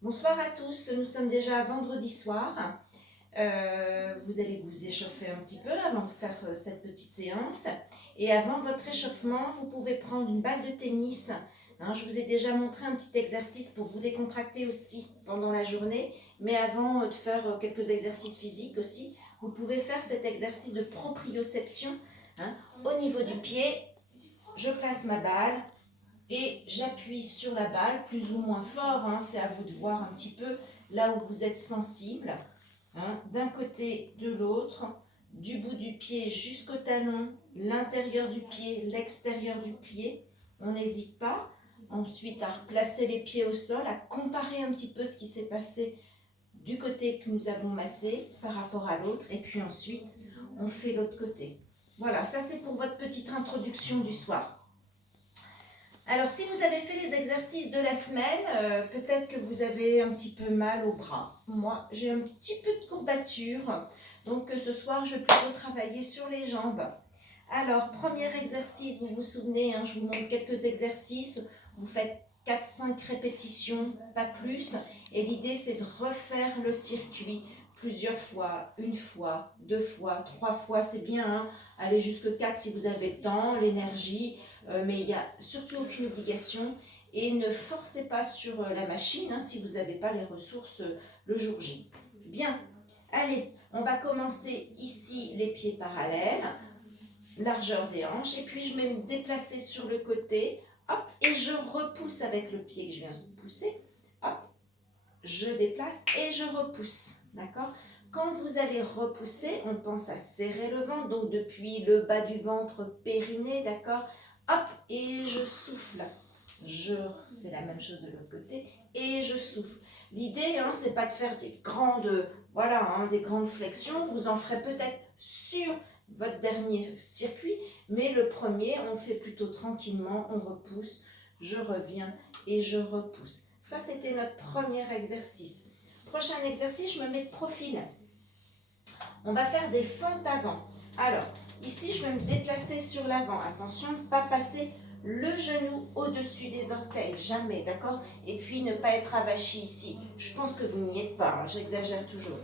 Bonsoir à tous, nous sommes déjà vendredi soir. Vous allez vous échauffer un petit peu avant de faire cette petite séance. Et avant votre échauffement, vous pouvez prendre une balle de tennis. Je vous ai déjà montré un petit exercice pour vous décontracter aussi pendant la journée. Mais avant de faire quelques exercices physiques aussi, vous pouvez faire cet exercice de proprioception. Au niveau du pied, je place ma balle. Et j'appuie sur la balle, plus ou moins fort, c'est à vous de voir un petit peu là où vous êtes sensible. D'un côté, de l'autre, du bout du pied jusqu'au talon, l'intérieur du pied, l'extérieur du pied. On n'hésite pas. Ensuite, à replacer les pieds au sol, à comparer un petit peu ce qui s'est passé du côté que nous avons massé par rapport à l'autre. Et puis ensuite, on fait l'autre côté. Voilà, ça c'est pour votre petite introduction du soir. Alors, si vous avez fait les exercices de la semaine, peut-être que vous avez un petit peu mal au bras. Moi, j'ai un petit peu de courbature. Donc, ce soir, je vais plutôt travailler sur les jambes. Alors, premier exercice, vous vous souvenez, je vous montre quelques exercices. Vous faites 4-5 répétitions, pas plus. Et l'idée, c'est de refaire le circuit plusieurs fois, une fois, deux fois, trois fois, c'est bien. Allez jusque 4 si vous avez le temps, l'énergie. Mais il n'y a surtout aucune obligation. Et ne forcez pas sur la machine si vous n'avez pas les ressources le jour J. Bien, allez, on va commencer ici les pieds parallèles, largeur des hanches, et puis je vais me déplacer sur le côté, hop, et je repousse avec le pied que je viens de pousser, hop, je déplace et je repousse, d'accord? Quand vous allez repousser, on pense à serrer le ventre, donc depuis le bas du ventre, périnée, d'accord? Hop, et je souffle. Je fais la même chose de l'autre côté et je souffle. L'idée, c'est pas de faire des grandes, des grandes flexions. Vous en ferez peut-être sur votre dernier circuit, mais le premier, on fait plutôt tranquillement. On repousse, je reviens et je repousse. Ça, c'était notre premier exercice. Prochain exercice, je me mets de profil. On va faire des fentes avant. Alors, ici, je vais me déplacer sur l'avant. Attention, pas passer le genou au-dessus des orteils, jamais, d'accord? Et puis, ne pas être avachi ici. Je pense que vous n'y êtes pas, j'exagère toujours.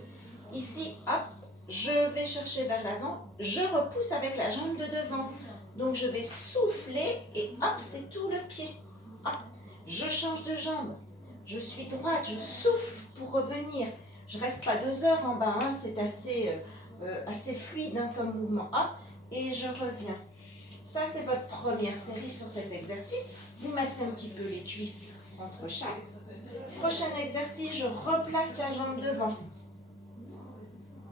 Ici, hop, je vais chercher vers l'avant, je repousse avec la jambe de devant. Donc, je vais souffler et hop, c'est tout le pied. Hop, je change de jambe. Je suis droite, je souffle pour revenir. Je ne reste pas 2 heures en bas, c'est assez fluide comme mouvement. Hop, et je reviens. Ça, c'est votre première série sur cet exercice. Vous massez un petit peu les cuisses entre chaque. Prochain exercice, je replace la jambe devant.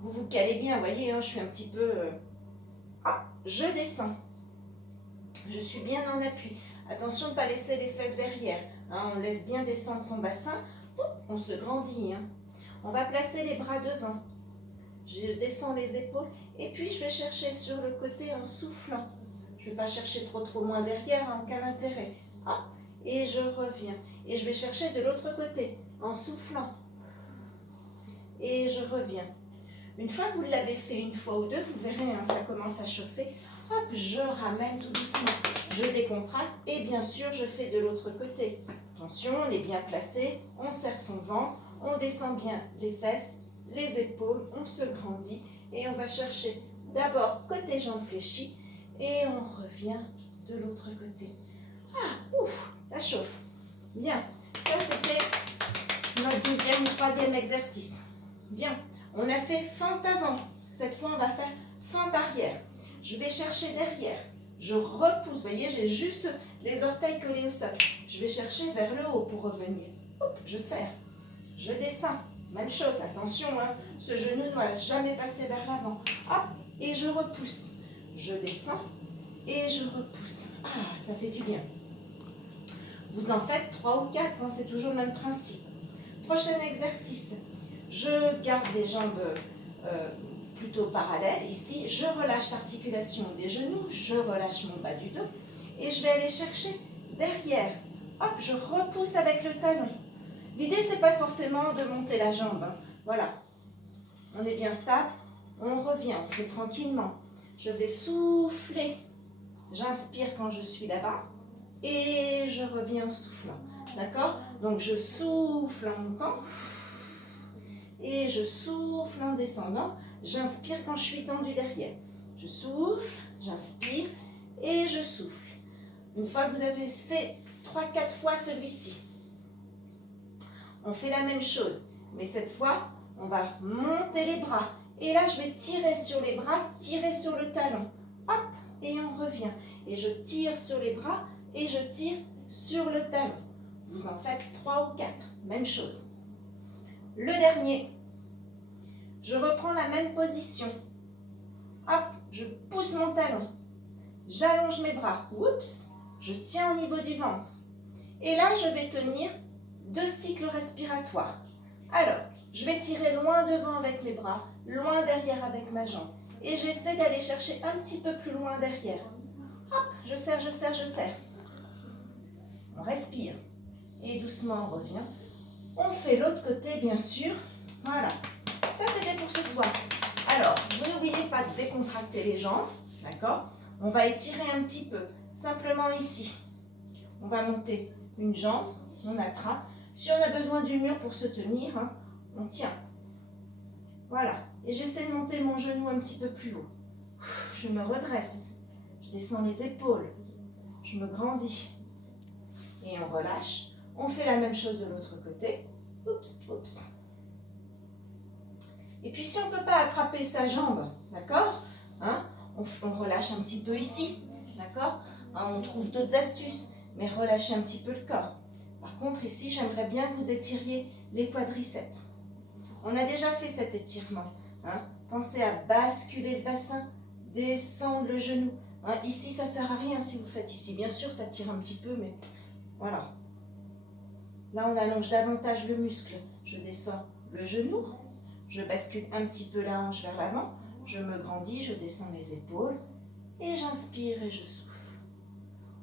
Vous vous calez bien, vous voyez, je suis un petit peu... Hop, je descends. Je suis bien en appui. Attention de ne pas laisser les fesses derrière. On laisse bien descendre son bassin. On se grandit. On va placer les bras devant. Je descends les épaules. Et puis, je vais chercher sur le côté en soufflant. Je ne vais pas chercher trop loin derrière, aucun intérêt. Hop, et je reviens. Et je vais chercher de l'autre côté en soufflant. Et je reviens. Une fois que vous l'avez fait une fois ou deux, vous verrez, ça commence à chauffer. Hop, je ramène tout doucement. Je décontracte et bien sûr, je fais de l'autre côté. Attention, on est bien placé, on serre son ventre, on descend bien les fesses, les épaules, on se grandit et on va chercher d'abord côté jambes fléchies et on revient de l'autre côté. Ah, ouf, ça chauffe. Bien, ça c'était notre deuxième ou troisième exercice. Bien, on a fait fente avant. Cette fois, on va faire fente arrière. Je vais chercher derrière. Je repousse. Vous voyez, j'ai juste les orteils collés au sol. Je vais chercher vers le haut pour revenir. Hop, je serre. Je descends. Même chose, attention, ce genou ne doit jamais passer vers l'avant. Hop, et je repousse. Je descends et je repousse. Ah, ça fait du bien. Vous en faites 3 ou 4, c'est toujours le même principe. Prochain exercice. Je garde les jambes plutôt parallèles ici. Je relâche l'articulation des genoux. Je relâche mon bas du dos. Et je vais aller chercher derrière. Hop, je repousse avec le talon. L'idée, c'est pas forcément de monter la jambe. Voilà. On est bien stable. On revient. On fait tranquillement. Je vais souffler. J'inspire quand je suis là-bas. Et je reviens en soufflant. D'accord? Donc je souffle en montant et je souffle en descendant. J'inspire quand je suis tendue derrière. Je souffle, j'inspire et je souffle. Une fois que vous avez fait 3-4 fois celui-ci, on fait la même chose. Mais cette fois, on va monter les bras. Et là, je vais tirer sur les bras, tirer sur le talon. Hop, et on revient. Et je tire sur les bras et je tire sur le talon. Vous en faites 3 ou 4. Même chose. Le dernier, je reprends la même position. Hop, je pousse mon talon. J'allonge mes bras. Oups, je tiens au niveau du ventre. Et là, je vais tenir 2 cycles respiratoires. Alors, je vais tirer loin devant avec mes bras, loin derrière avec ma jambe. Et j'essaie d'aller chercher un petit peu plus loin derrière. Hop, je serre, je serre, je serre. On respire. Et doucement, on revient. On fait l'autre côté, bien sûr. Voilà. Ça, c'était pour ce soir. Alors, vous n'oubliez pas de décontracter les jambes. D'accord? On va étirer un petit peu. Simplement ici. On va monter une jambe. On attrape. Si on a besoin du mur pour se tenir, hein, on tient. Voilà. Et j'essaie de monter mon genou un petit peu plus haut. Je me redresse. Je descends les épaules. Je me grandis. Et on relâche. On fait la même chose de l'autre côté. Oups, oups. Et puis si on ne peut pas attraper sa jambe, d'accord, hein, on relâche un petit peu ici, d'accord, hein, on trouve d'autres astuces, mais relâchez un petit peu le corps. Par contre, ici, j'aimerais bien que vous étiriez les quadriceps. On a déjà fait cet étirement. Hein. Pensez à basculer le bassin, descendre le genou. Hein. Ici, ça ne sert à rien si vous faites ici. Bien sûr, ça tire un petit peu, mais voilà. Là, on allonge davantage le muscle. Je descends le genou. Je bascule un petit peu la hanche vers l'avant. Je me grandis, je descends les épaules. Et j'inspire et je souffle.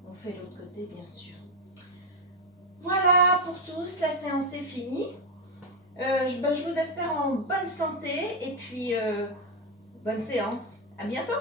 On fait l'autre côté, bien sûr. Voilà pour tous, la séance est finie. Je vous espère en bonne santé et puis bonne séance. À bientôt.